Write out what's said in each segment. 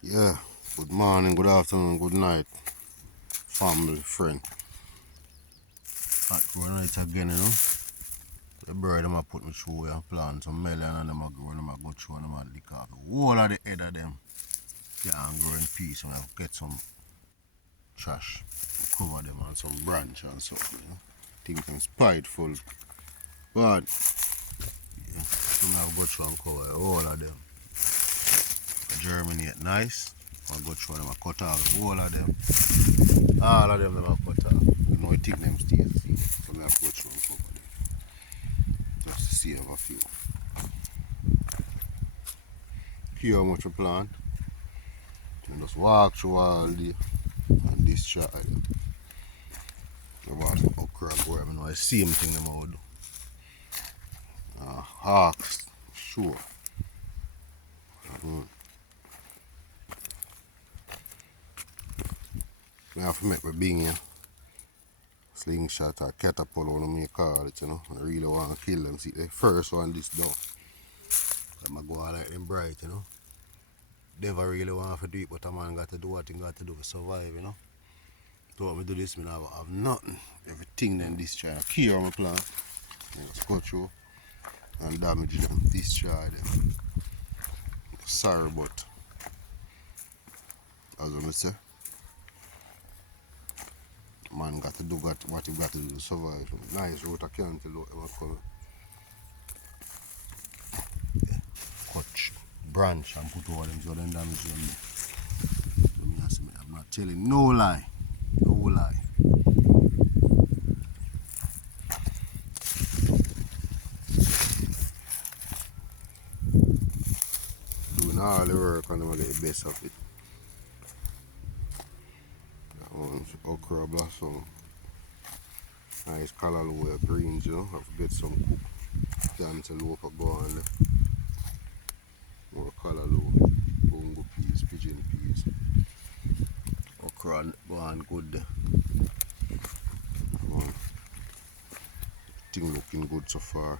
Yeah, good morning, good afternoon, good night, family, friend. Back going it again, The bird them a put me through and plant some melon and them a grow, them a go through and them a lick off the whole of the head of them. Yeah, and grow in peace and I'll get some trash, cover them on some branch and something. Think them spiteful. But, yeah, some I'll go through and cover the whole of them. Germinate nice. I'll go through and them a cut off the whole of them. All of them a cut off. You know, I think them stay see. So I have to go through and cover them. Just to save a few. Here how much we plant. And just walk through all day and destroy them. I watch some okra grow. I know the same thing them I would do. Hawks, sure. I have to make my bing here. Slingshot or catapult, one of call it, I really want to kill them. See, the first one this done. I'm go all like them bright, Never really want to do it, but a man got to do what he got to do to survive, So what me do this, I have nothing. Everything then destroy. Here on my plant. Just go through and damage them, destroy them. Sorry, but as I say, man got to do what he got to do to survive. Nice root of cantaloupe come. Cut branch and put over them so then damage them. So I'm not telling no lie. No lie. Doing all the work and I'm gonna get the best of it. That one's okra blossom. Nice color greens, Have to get some cook cantaloupe go on there. More color bongo peas, pigeon peas. Okra go on good there. Thing looking good so far.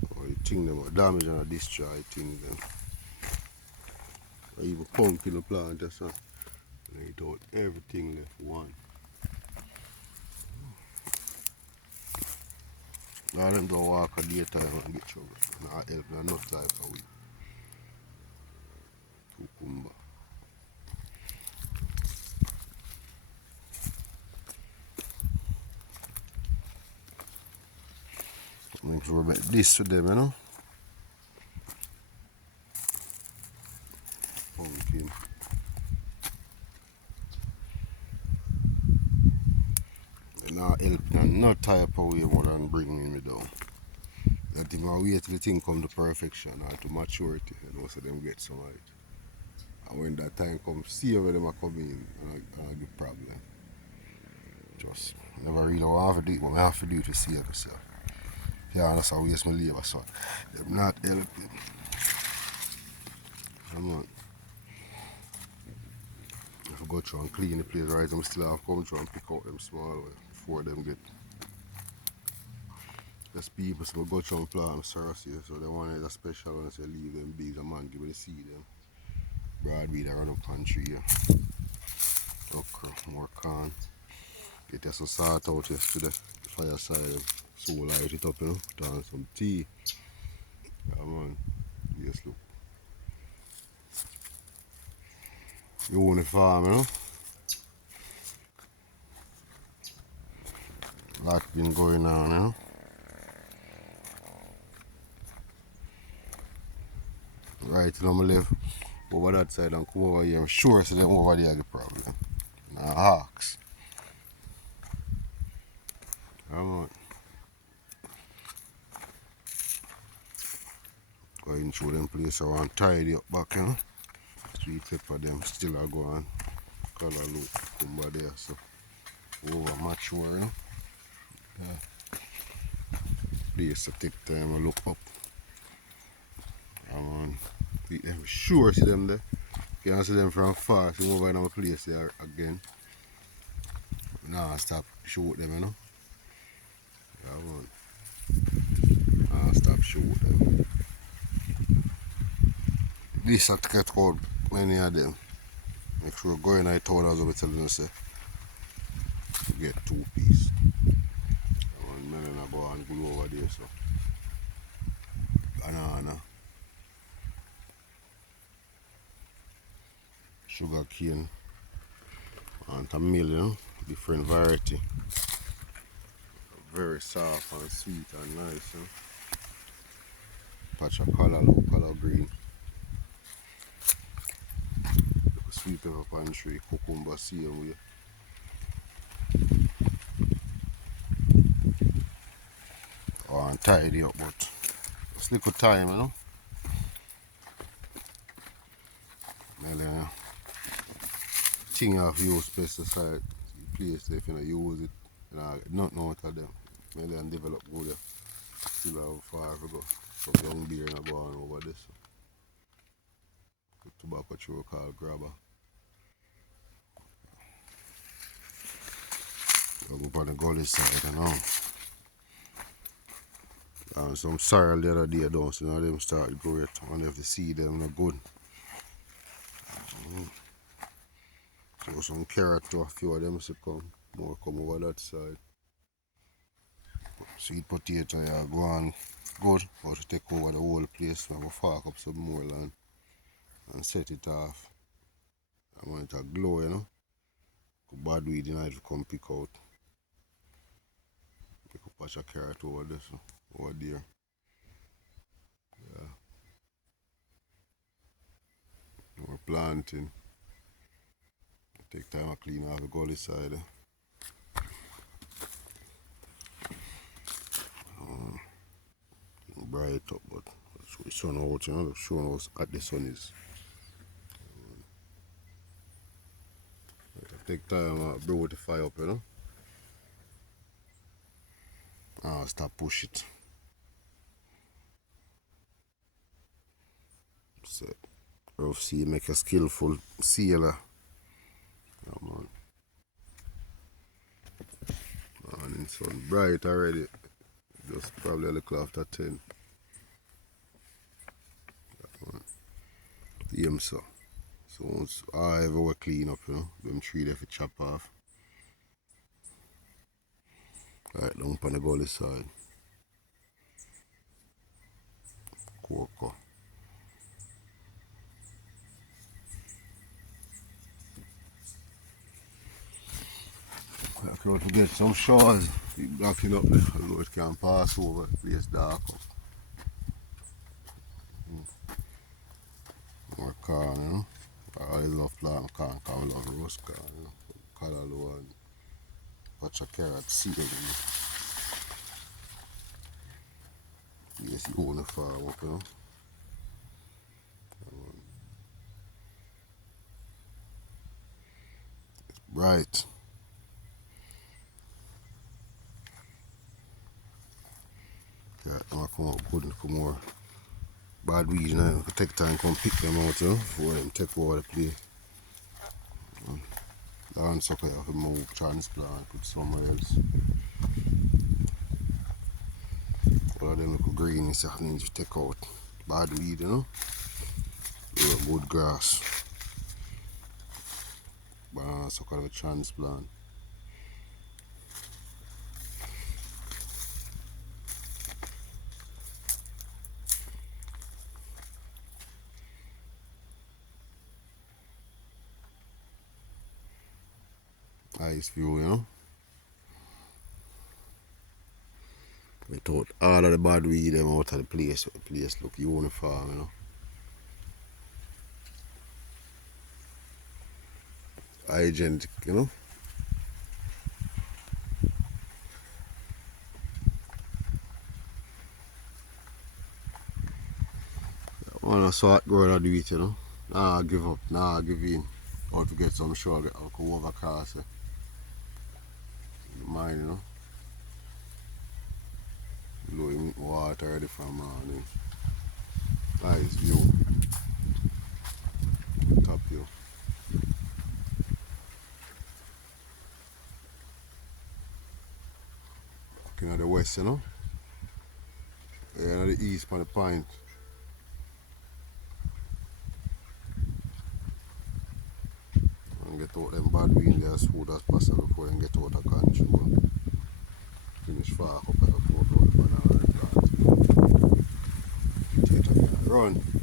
The thing them are damage and destroy things them. I even pumpkin the plant so and it out everything left one. Now them go walk a daytime and get trouble. Not help them not type of week. Cucumber. Make sure we make this to them, Pumpkin. And now help them not type of way more than bringing me down. I think I wait till the thing come to perfection or to maturity and also them get some of it. And when that time comes, see where them are coming in and I get problem. Just never really want to do it, but I have to do it to save yourself. Yeah, that's how I waste my labor, so them not helping. Come on. If I go through and clean the place right, I'm still have to come through and pick out them small ones before them get. There's people so go through and plant cerasseas, so they want a special one, so leave them big, a man give me the seed them. Broadweed around the country, yeah. Okra, more corn. Get some salt out yesterday, the fireside, so light it up, put on some tea. Yeah, man. Yes, look. You own a farm, Lot been going on, Right, now I left over that side and come over here. I'm sure so them over there have the problem. Now hawks. Come on. Going through them place around tidy up back, Sweet pepper them still are going. Color look over there, so over mature, Yeah. Place to take time and look up. Come on. I'm sure see them there. You can see them from far, see over in our place there again. Nah, stop shoot them, Come on. Nah, stop shoot them. this I get out many of them. Make sure go in the town as I was telling you say to get 2 piece. And then I go and glue over there so. Banana. Sugar cane. And a meal, you know, different variety. Very soft and sweet and nice, you know. Patch of color, low color green. Sweet pepper pan tree, cucumber, same way. Oh, and tidy up, but it's little time, you know. Well, thing you have to use pesticide, place if you don't use it, you know, nothing out of them. Maybe and develop good. Still have far to go. Some young beer and go on over this. The tobacco tree called grabber. I'll go on the gully side, you know. And some sorrel the other day down, so now them start growing. And if the seed them not good. So some carrot to a few of them to come. More come over that side. Sweet potato yeah, go on good, but to take over the whole place. I will fork up some more land and set it off. I want it to glow, you know. Bad weed in it to come pick out. Pick a patch of carrot over this, over there. Yeah. We're planting. Take time to clean off the gully side. Bright up, but it's sun out, you know, showing us at the sun is. Take time to blow the fire up, you know. Start push it. So, rough sea make a skillful sailor. Yeah, man. And it's sun bright already. Just probably a little after 10. Yeah, so. So once I ever clean up, you know, them tree there for chop off. Right down on the gully side. Cocoa. I have to get some shawls. Keep blocking up there. I know it can pass over. The place dark. More corn, you know. I love plant corn, I love roast corn, you know. Callaloo and patch of carrot seed, you know. Yes, you own the farm up, you know. It's bright. Yeah, I'm come out good for more bad weeds, you know. Take time come pick them out, you know, before them take over the place. Lawn sucker, you have to move, transplant, put somewhere else. All of them look green, so I need to take out bad weed, you know. Good grass. Banana sucker, the transplant. Nice view, you know. Without all of the bad weed them out of the place, the place look uniform, you know. Hygienic, you know. One sort girl I do it, you know. Nah give up, nah give in. How to get some sugar, I could overcast it. Mine, you know. Low him water ready from morning. Nice view. Top view. Looking at the west, you know. Yeah, at the east on the point. out them bad weed as soon as possible before they get out of control. Finish far up at the 4 for the banana plant. Run.